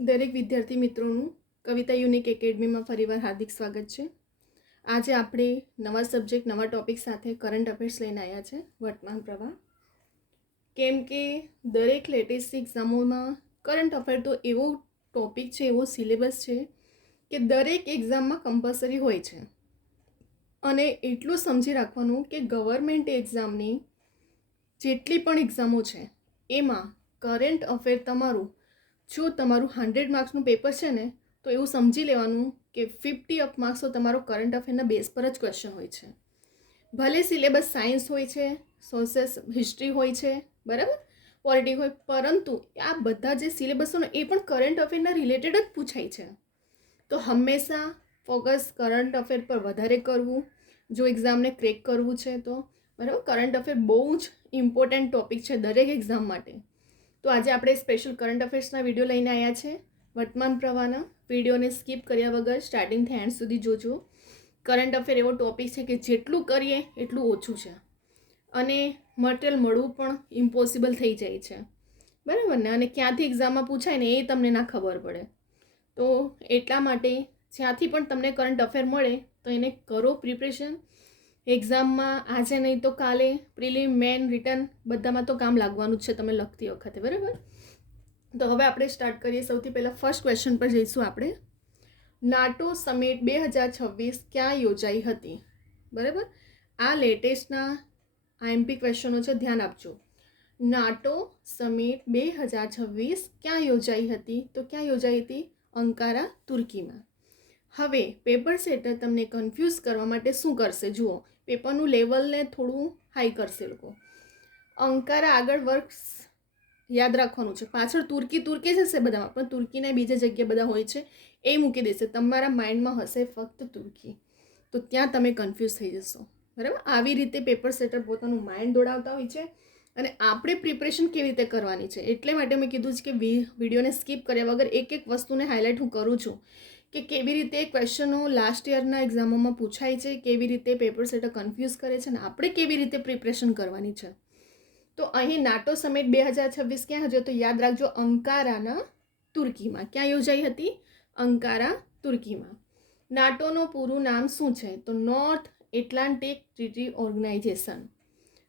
દરેક વિદ્યાર્થી મિત્રોનું કવિતા યુનિક એકેડમીમાં ફરીવાર હાર્દિક સ્વાગત છે. આજે આપણે નવા સબ્જેક્ટ નવા ટોપિક સાથે કરંટ અફેર્સ લઈને આવ્યા છે વર્તમાન પ્રવાહ. કેમ કે દરેક લેટેસ્ટ એક્ઝામોમાં કરંટ અફેર તો એવો ટોપિક છે, એવો સિલેબસ છે કે દરેક એક્ઝામમાં કમ્પલસરી હોય છે. અને એટલું સમજી રાખવાનું કે ગવર્મેન્ટ એક્ઝામની જેટલી પણ એક્ઝામો છે એમાં કરંટ અફેર જો તમારું 100 માર્ક્સનું પેપર છે ને, તો એવું સમજી લેવાનું કે 50 ઓફ માર્ક્સ તો તમારો કરંટ અફેરના બેઝ પર જ ક્વેશ્ચન હોય છે. ભલે સિલેબસ સાયન્સ હોય છે, સોશિયલ હિસ્ટ્રી હોય છે, બરાબર, પોલિટિક્સ હોય, પરંતુ આ બધા જે સિલેબસ હોય ને એ પણ કરંટ અફેરના રિલેટેડ જ પૂછાય છે. તો હંમેશા ફોકસ કરંટ અફેર પર વધારે કરવું જો એક્ઝામને ક્રેક કરવું છે તો, બરાબર. કરંટ અફેર બહુ જ ઇમ્પોર્ટન્ટ ટોપિક છે દરેક એક્ઝામ માટે. તો આજે આપણે સ્પેશિયલ કરંટ અફેર્સના વિડીયો લઈને આવ્યા છે વર્તમાન પ્રવાહના. વિડીયોને સ્કીપ કર્યા વગર સ્ટાર્ટિંગથી એન્ડ સુધી જોજો. કરંટ અફેર એવો ટોપિક છે કે જેટલું કરીએ એટલું ઓછું છે અને મટીરિયલ મળવું પણ ઇમ્પોસિબલ થઈ જાય છે, બરાબર ને. અને ક્યાંથી એક્ઝામમાં પૂછાય ને એ તમને ના ખબર પડે. તો એટલા માટે જ્યાંથી પણ તમને કરંટ અફેર મળે તો એને કરો પ્રિપરેશન. એક્ઝામમાં આજે નહીં તો કાલે પ્રિલિમ, મેન, રિટર્ન બધામાં તો કામ લાગવાનું જ છે તમે લખતી વખતે, બરાબર. તો હવે આપણે સ્ટાર્ટ કરીએ. સૌથી પહેલાં ફર્સ્ટ ક્વેશ્ચન પર જઈશું આપણે. નાટો સમિટ 2026 ક્યાં યોજાઈ હતી? બરાબર, આ લેટેસ્ટના આઈએમપી ક્વેશ્ચનો છે, ધ્યાન આપજો. નાટો સમિટ 2026 ક્યાં યોજાઈ હતી? તો ક્યાં યોજાઈ હતી? અંકારા, તુર્કીમાં. હવે પેપર સેટર તમને કન્ફ્યુઝ કરવા માટે શું કરશે? જુઓ, પેપરનું લેવલને થોડું હાઈ કરશે લોકો. અંકારા આગળ વર્ક્સ યાદ રાખવાનું છે, પાછળ તુર્કી જશે બધામાં, પણ તુર્કીના બીજા જગ્યાએ બધા હોય છે એ મૂકી દેશે. તમારા માઇન્ડમાં હશે ફક્ત તુર્કી, તો ત્યાં તમે કન્ફ્યુઝ થઈ જશો, બરાબર. આવી રીતે પેપર સેટર પોતાનું માઇન્ડ દોડાવતા હોય છે અને આપણે પ્રિપરેશન કેવી રીતે કરવાની છે એટલે માટે મેં કીધું છે કે વિડીયોને સ્કીપ કર્યા વગર એક એક વસ્તુને હાઇલાઇટ હું કરું છું કે કેવી રીતે ક્વેશ્ચનો લાસ્ટ યરના એક્ઝામોમાં પૂછાય છે, કેવી રીતે પેપર સેટર કન્ફ્યુઝ કરે છે અને આપણે કેવી રીતે પ્રિપરેશન કરવાની છે. તો અહીં નાટો સમિટ 2026 ક્યાં હશે? તો યાદ રાખજો, અંકારાના, તુર્કીમાં. ક્યાં યોજાઈ હતી? અંકારા, તુર્કીમાં. નાટોનું પૂરું નામ શું છે? તો નોર્થ એટલાન્ટિક ટ્રીટી ઓર્ગેનાઇઝેશન.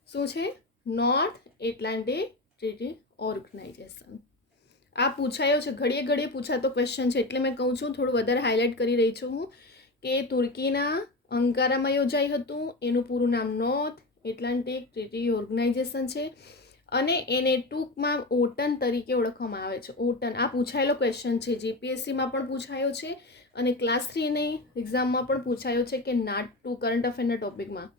શું છે? North Atlantic Treaty Organisation. આ પૂછાયો છે, ઘડીએ પૂછાતો ક્વેશ્ચન છે એટલે મેં કહું છું, થોડું વધારે હાઇલાઇટ કરી રહી છું હું કે તુર્કીના અંકારામાં યોજાઈ હતું. એનું પૂરું નામ નોર્થ એટલાન્ટિક ટ્રીટી ઓર્ગેનાઇઝેશન છે અને એને ટૂંકમાં ઓટન તરીકે ઓળખવામાં આવે છે. ઓટન આ પૂછાયેલો ક્વેશ્ચન છે, જીપીએસસીમાં પણ પૂછાયો છે અને ક્લાસ 3ની એક્ઝામમાં પણ પૂછાયો છે કે નાટો કરંટ અફેરના ટોપિકમાં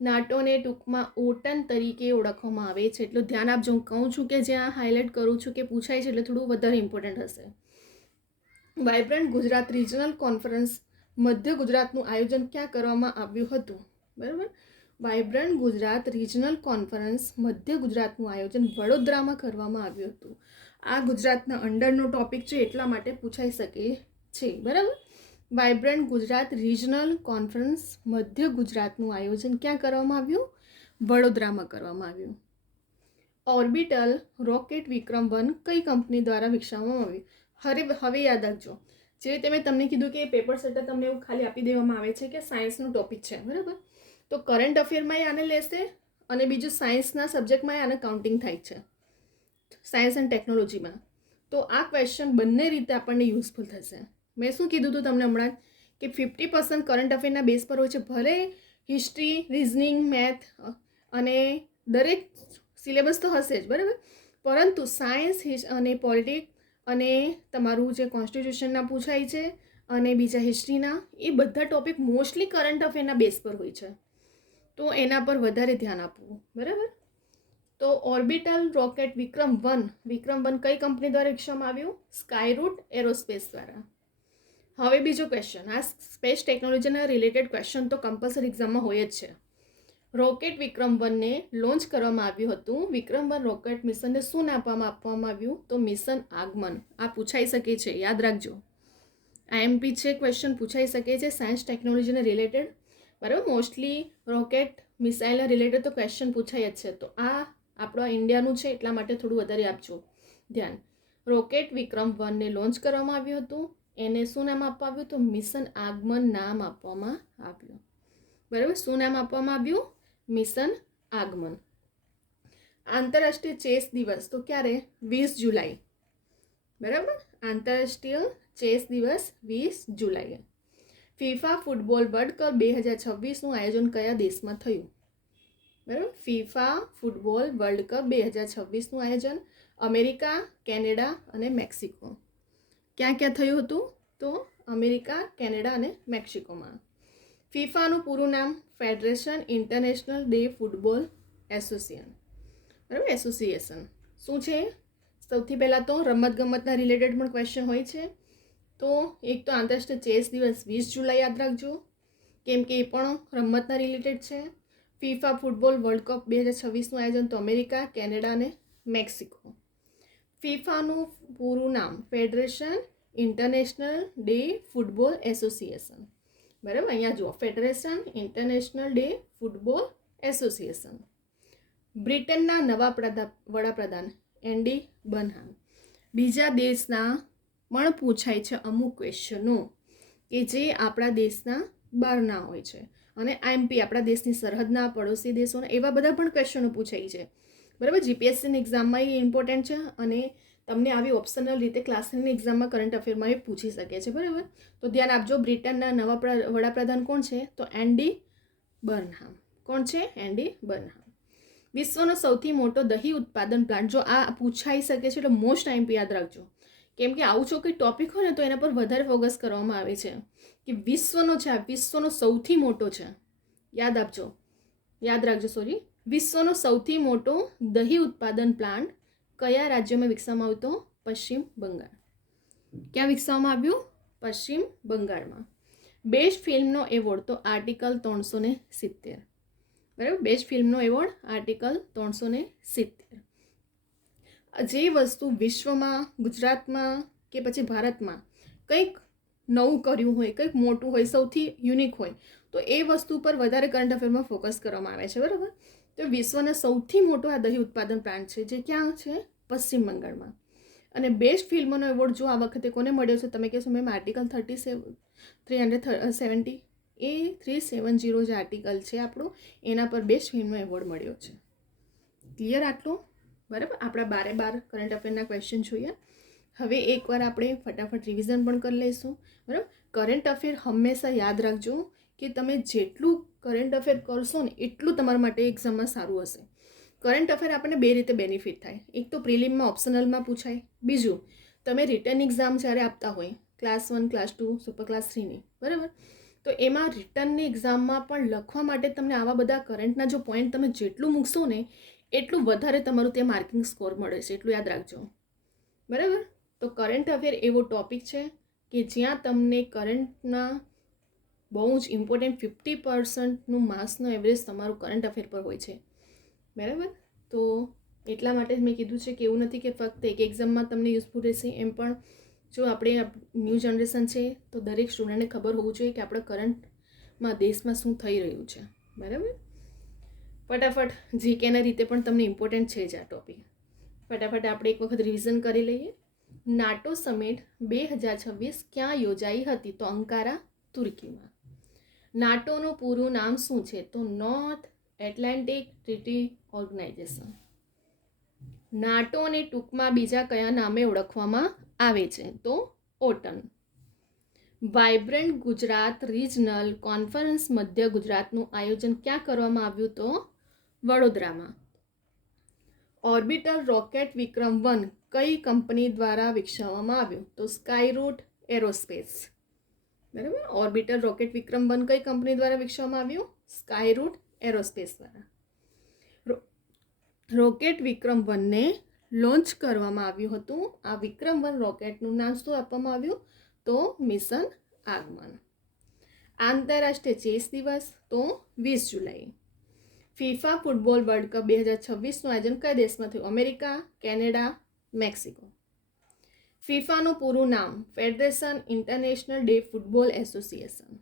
નાટોને ટૂંકમાં ઓટન તરીકે ઓળખવામાં આવે છે. એટલું ધ્યાન આપજો. હું કહું છું કે જ્યાં હાઇલાઇટ કરું છું કે પૂછાય છે એટલે થોડું વધારે ઇમ્પોર્ટન્ટ હશે. વાઇબ્રન્ટ ગુજરાત રિજનલ કોન્ફરન્સ મધ્ય ગુજરાતનું આયોજન ક્યાં કરવામાં આવ્યું હતું? બરાબર, વાઇબ્રન્ટ ગુજરાત રિજનલ કોન્ફરન્સ મધ્ય ગુજરાતનું આયોજન વડોદરામાં કરવામાં આવ્યું હતું. આ ગુજરાતના અંડરનો ટોપિક છે એટલા માટે પૂછાઈ શકે છે, બરાબર. વાઇબ્રન્ટ ગુજરાત રિજનલ કોન્ફરન્સ મધ્ય ગુજરાતનું આયોજન ક્યાં કરવામાં આવ્યું? વડોદરામાં કરવામાં આવ્યું. ઓર્બિટલ રોકેટ વિક્રમ-1 કઈ કંપની દ્વારા વિકસાવવામાં આવ્યું? હવે યાદ રાખજો, જે રીતે મેં તમને કીધું કે પેપર સેટર તમને એવું ખાલી આપી દેવામાં આવે છે કે સાયન્સનું ટોપિક છે, બરાબર. તો કરંટ અફેરમાં આને લેશે અને બીજું સાયન્સના સબ્જેક્ટમાં આને કાઉન્ટિંગ થાય છે, સાયન્સ એન્ડ ટેકનોલોજીમાં. તો આ ક્વેશ્ચન બંને રીતે આપણને યુઝફુલ થશે. મેં શું કીધું હતું તમને હમણાં કે 50% કરંટ અફેરના બેઝ પર હોય છે. ભલે હિસ્ટ્રી, રિઝનિંગ, મેથ અને દરેક સિલેબસ તો હશે જ, બરાબર, પરંતુ સાયન્સ અને પોલિટિક્સ અને તમારું જે કોન્સ્ટિટ્યુશનના પૂછાય છે અને બીજા હિસ્ટ્રીના, એ બધા ટોપિક મોસ્ટલી કરંટ અફેરના બેઝ પર હોય છે. તો એના પર વધારે ધ્યાન આપવું, બરાબર. તો ઓર્બિટલ રોકેટ વિક્રમ-1 કઈ કંપની દ્વારા વિકસાવવામાં આવ્યું? સ્કાયરૂટ એરોસ્પેસ દ્વારા. હવે બીજો ક્વેશ્ચન, આ સ્પેસ ટેકનોલોજીના રિલેટેડ ક્વેશ્ચન તો કમ્પલસરી એક્ઝામમાં હોય જ છે. રોકેટ વિક્રમ-1ને લોન્ચ કરવામાં આવ્યું હતું. વિક્રમ-1 રોકેટ મિશનને શું નામ આપવામાં આવ્યું? તો મિશન આગમન. આ પૂછાઈ શકે છે, યાદ રાખજો. આઈએમપી છે, ક્વેશ્ચન પૂછાઈ શકે છે સાયન્સ ટેકનોલોજીને રિલેટેડ, બરાબર. મોસ્ટલી રોકેટ મિસાઇલના રિલેટેડ તો ક્વેશ્ચન પૂછાય જ છે. તો આ આપણો ઇન્ડિયાનું છે એટલા માટે થોડું વધારે આપજો ધ્યાન. રોકેટ વિક્રમ 1ને લોન્ચ કરવામાં આવ્યું હતું. એને શું નામ આપવામાં આવ્યું? તો મિશન આગમન નામ આપવામાં આવ્યું. બરાબર, શું નામ આપવામાં આવ્યું? મિશન આગમન. આંતરરાષ્ટ્રીય ચેસ દિવસ તો ક્યારે? 20 જુલાઈ. બરાબર, આંતરરાષ્ટ્રીય ચેસ દિવસ 20 જુલાઈએ. ફીફા ફૂટબોલ વર્લ્ડ કપ 2026નું આયોજન કયા દેશમાં થયું? બરાબર, ફીફા ફૂટબોલ વર્લ્ડ કપ 2026નું આયોજન અમેરિકા, કેનેડા અને મેક્સિકો. ક્યાં ક્યાં થયું હતું? તો અમેરિકા, કેનેડા અને મેક્સિકોમાં. ફીફાનું પૂરું નામ federation international day football association. બરાબર, એસોસિએશન શું છે? સૌથી પહેલાં તો રમતગમતના રિલેટેડ પણ ક્વેશ્ચન હોય છે. તો એક તો આંતરરાષ્ટ્રીય ચેસ દિવસ 20 જુલાઈ યાદ રાખજો, કેમ કે એ પણ રમતના રિલેટેડ છે. ફીફા ફૂટબોલ વર્લ્ડ કપ 2026નું આયોજન તો અમેરિકા, કેનેડા અને મેક્સિકો. ફીફાનું પૂરું નામ federation international day football association. બરાબર, અહીંયા જુઓ, federation international day football association. બ્રિટનના નવા વડાપ્રધાન એન્ડી બર્નહામ. બીજા દેશના પણ પૂછાય છે અમુક ક્વેશ્ચનો કે જે આપણા દેશના બહારના હોય છે, અને આઈએમપી આપણા દેશની સરહદના પડોશી દેશોના એવા બધા પણ ક્વેશ્ચનો પૂછાય છે. બરાબર, જીપીએસસીની એક્ઝામમાં એ ઇમ્પોર્ટન્ટ છે, અને તમને આવી ઓપ્શનલ રીતે ક્લાસની એક્ઝામમાં કરંટ અફેરમાં એ પૂછી શકે છે. બરાબર, તો ધ્યાન આપજો. બ્રિટનના નવા વડાપ્રધાન કોણ છે? તો એન્ડી બર્નહામ. કોણ છે? એન્ડી બર્નહામ. વિશ્વનો સૌથી મોટો દહીં ઉત્પાદન પ્લાન્ટ. જો આ પૂછાઈ શકે છે એટલે મોસ્ટ આઈએમપી યાદ રાખજો, કેમ કે આવું જો કોઈ ટોપિક હોય ને તો એના પર વધારે ફોકસ કરવામાં આવે છે કે વિશ્વનો છે, આ વિશ્વનો સૌથી મોટો છે. યાદ રાખજો. વિશ્વનો સૌથી મોટો દહીં ઉત્પાદન પ્લાન્ટ કયા રાજ્યમાં વિકસાવવામાં આવ્યો? તો પશ્ચિમ બંગાળ. ક્યાં વિકસાવવામાં આવ્યું? પશ્ચિમ બંગાળમાં. બેસ્ટ ફિલ્મનો એવોર્ડ તો આર્ટિકલ 370. બરાબર, બેસ્ટ ફિલ્મનો એવોર્ડ આર્ટિકલ 370. જે વસ્તુ વિશ્વમાં, ગુજરાતમાં કે પછી ભારતમાં કંઈક નવું કર્યું હોય, કંઈક મોટું હોય, સૌથી યુનિક હોય, તો એ વસ્તુ પર વધારે કરંટ અફેરમાં ફોકસ કરવામાં આવે છે. બરાબર, તો વિશ્વનો સૌથી મોટો આ દહીં ઉત્પાદન પ્લાન્ટ છે, જે ક્યાં છે? પશ્ચિમ બંગાળમાં. અને બેસ્ટ ફિલ્મનો એવોર્ડ જો આ વખતે કોને મળ્યો છે? તમે કહેશો મેમ આર્ટિકલ 370. એ 370 જે આર્ટિકલ છે આપણું, એના પર બેસ્ટ ફિલ્મનો એવોર્ડ મળ્યો છે. ક્લિયર આટલું? બરાબર, આપણા 12 કરંટ અફેરના ક્વેશ્ચન જોઈએ. હવે એકવાર આપણે ફટાફટ રિવિઝન પણ કરી લઈશું. બરાબર, કરંટ અફેર હંમેશા યાદ રાખજો કે તમે જેટલું કરંટ અફેર કરશો ને એટલું તમારા માટે એક્ઝામમાં સારું હશે. કરંટ અફેર આપણને બે રીતે બેનિફિટ થાય. એક તો પ્રિલિમમાં ઓપ્શનલમાં પૂછાય. બીજું, તમે રિટર્ન એક્ઝામ જ્યારે આપતા હોય ક્લાસ 1, ક્લાસ 2, સુપર ક્લાસ 3ની, બરાબર, તો એમાં રિટર્નની એક્ઝામમાં પણ લખવા માટે તમને આવા બધા કરંટના જો પોઈન્ટ તમે જેટલું મૂકશો ને એટલું વધારે તમારું ત્યાં માર્કિંગ સ્કોર મળે છે. એટલું યાદ રાખજો. બરાબર, તો કરંટ અફેર એવો ટોપિક છે કે જ્યાં તમને કરંટના બહુ જ ઇમ્પોર્ટન્ટ 50%નું માર્ક્સનો એવરેજ તમારું કરંટ અફેર પર હોય છે. બરાબર, તો એટલા માટે જ મેં કીધું છે કે એવું નથી કે ફક્ત એક એક્ઝામમાં તમને યુઝફુલ રહેશે. એમ પણ જો આપણે ન્યૂ જનરેશન છે તો દરેક સ્ટુડન્ટને ખબર હોવું જોઈએ કે આપણા કરંટમાં દેશમાં શું થઈ રહ્યું છે. બરાબર, ફટાફટ જીકેના રીતે પણ તમને ઇમ્પોર્ટન્ટ છે જ આ ટોપિક. ફટાફટ આપણે એક વખત રિવિઝન કરી લઈએ. નાટો સમિટ 2026 ક્યાં યોજાઈ હતી? તો અંકારા, તુર્કીમાં. નાટોનું પૂરું નામ શું છે? તો નોર્થ એટલાન્ટિક ટ્રીટી ઓર્ગેનાઇઝેશન. નાટોને ટૂંકમાં બીજા કયા નામે ઓળખવામાં આવે છે? તો ઓટન. વાઇબ્રન્ટ ગુજરાત રિજનલ કોન્ફરન્સ મધ્ય ગુજરાતનું આયોજન ક્યાં કરવામાં આવ્યું? તો વડોદરામાં. ઓર્બિટર રોકેટ વિક્રમ 1 કઈ કંપની દ્વારા વિકસાવવામાં આવ્યું? તો સ્કાયરૂટ એરોસ્પેસ. બરાબર, ઓર્બિટર રોકેટ વિક્રમ 1 કઈ કંપની દ્વારા વિકસાવવામાં આવ્યું? સ્કાયરૂટ એરોસ્પેસ દ્વારા. રોકેટ વિક્રમ 1ને લોન્ચ કરવામાં આવ્યું હતું. આ વિક્રમ 1 રોકેટનું નામ શું આપવામાં આવ્યું? તો મિશન આગમન. આંતરરાષ્ટ્રીય ચેસ દિવસ તો 20 જુલાઈ. ફીફા ફૂટબોલ વર્લ્ડ કપ 2026નું આયોજન કયા દેશમાં થયું? America, Canada, Mexico. ફીફાનું પૂરું નામ federation international day football association.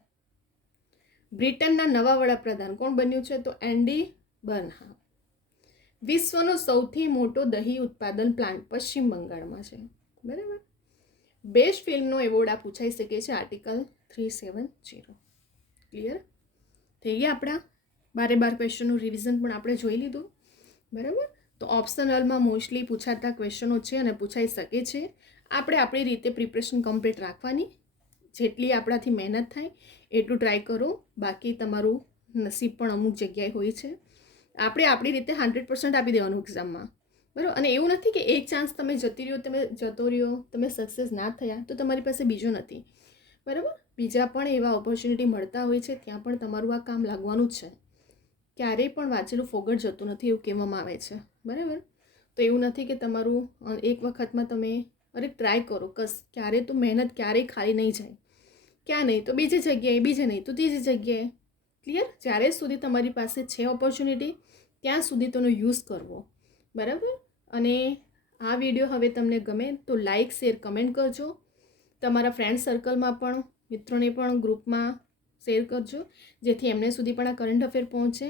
બ્રિટનના નવા વડાપ્રધાન કોણ બન્યું છે? તો એન્ડી બર્નહામ. વિશ્વનો સૌથી મોટો દહીં ઉત્પાદન પ્લાન્ટ પશ્ચિમ બંગાળમાં છે. બરાબર. બેસ્ટ ફિલ્મનો એવોર્ડ આ પૂછાઈ શકે છે આર્ટિકલ 370. ક્લિયર થઈ ગયા આપણા 12 ક્વેશ્ચનનું રિવિઝન પણ આપણે જોઈ લીધું. બરાબર. તો ઓપ્શનલમાં મોસ્ટલી પૂછાતા ક્વેશ્ચનો છે અને પૂછાઈ શકે છે. આપણે આપણી રીતે પ્રિપરેશન કમ્પ્લીટ રાખવાની. જેટલી આપણાથી મહેનત થાય એટલું ટ્રાય કરો. બાકી તમારું નસીબ પણ અમુક જગ્યાએ હોય છે. આપણે આપણી રીતે 100% આપી દેવાનું એક્ઝામમાં. બરાબર. અને એવું નથી કે એક ચાન્સ તમે જતો રહ્યો તમે સક્સેસ ના થયા તો તમારી પાસે બીજો નથી. બરાબર. બીજા પણ એવા ઓપોર્ચ્યુનિટી મળતા હોય છે, ત્યાં પણ તમારું આ કામ લાગવાનું જ છે. ક્યારેય પણ વાંચેલું ફોગટ જતું નથી એવું કહેવામાં આવે છે. બરાબર. તો એવું નથી કે તમારું એક વખતમાં તમે ટ્રાય કરો. ક્યારેય તો મહેનત ક્યારેય ખાલી નહીં જાય. ક્યાં નહીં તો બીજી જગ્યાએ, બીજે નહીં તો ત્રીજી જગ્યાએ. ક્લિયર. જ્યારે સુધી તમારી પાસે છે ઓપોર્ચ્યુનિટી ત્યાં સુધી તેનો યુઝ કરવો. બરાબર. અને આ વિડીયો હવે તમને ગમે તો લાઇક, શેર, કમેન્ટ કરજો. તમારા ફ્રેન્ડ સર્કલમાં પણ, મિત્રોને પણ ગ્રુપમાં શેર કરજો, જેથી એમને સુધી પણ આ કરંટ અફેર પહોંચે.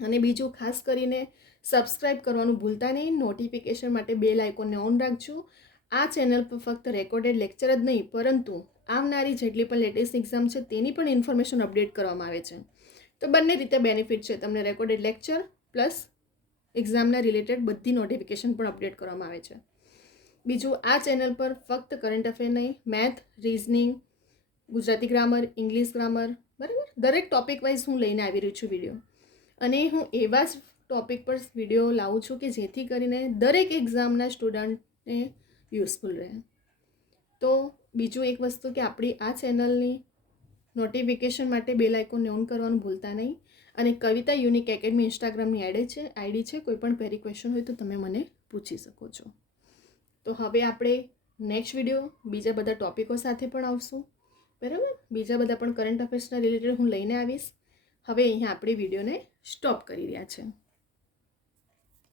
અને બીજું ખાસ કરીને સબસ્ક્રાઈબ કરવાનું ભૂલતા નહીં. નોટિફિકેશન માટે બેલ આઇકોનને ઓન રાખજો. આ ચેનલ પર ફક્ત રેકોર્ડેડ લેક્ચર જ નહીં પરંતુ આવનારી જેટલી પણ લેટેસ્ટ એક્ઝામ છે તેની પણ ઇન્ફોર્મેશન અપડેટ કરવામાં આવે છે. તો બંને રીતે બેનિફિટ છે. તમને રેકોર્ડેડ લેક્ચર પ્લસ એક્ઝામના રિલેટેડ બધી નોટિફિકેશન પણ અપડેટ કરવામાં આવે છે. બીજું, આ ચેનલ પર ફક્ત કરંટ અફેર નહીં, math, reasoning, Gujarati grammar, English grammar, બરાબર, દરેક ટોપિક વાઇઝ હું લઈને આવી રહી છું વિડીયો. અને હું એવા જ ટોપિક પર વિડીયો લાવું છું કે જેથી કરીને દરેક એક્ઝામના સ્ટુડન્ટને યુઝફુલ રહે. તો બીજું એક વસ્તુ કે આપણી આ ચેનલની નોટિફિકેશન માટે બેલ આઇકોનને ઓન કરવાનું ભૂલતા નહીં. અને કવિતા યુનિક એકેડમી ઇન્સ્ટાગ્રામની આઈડી છે. કોઈ પણ ક્વેરી ક્વેશ્ચન હોય તો તમે મને પૂછી શકો છો. તો હવે આપણે નેક્સ્ટ વિડીયો બીજા બધા ટોપિકો સાથે પણ આવશું. બરાબર. બીજા બધા પણ કરંટ અફેર્સના રિલેટેડ હું લઈને આવીશ. હવે અહીંયા આપણે વિડીયોને સ્ટોપ કરી રહ્યા છે.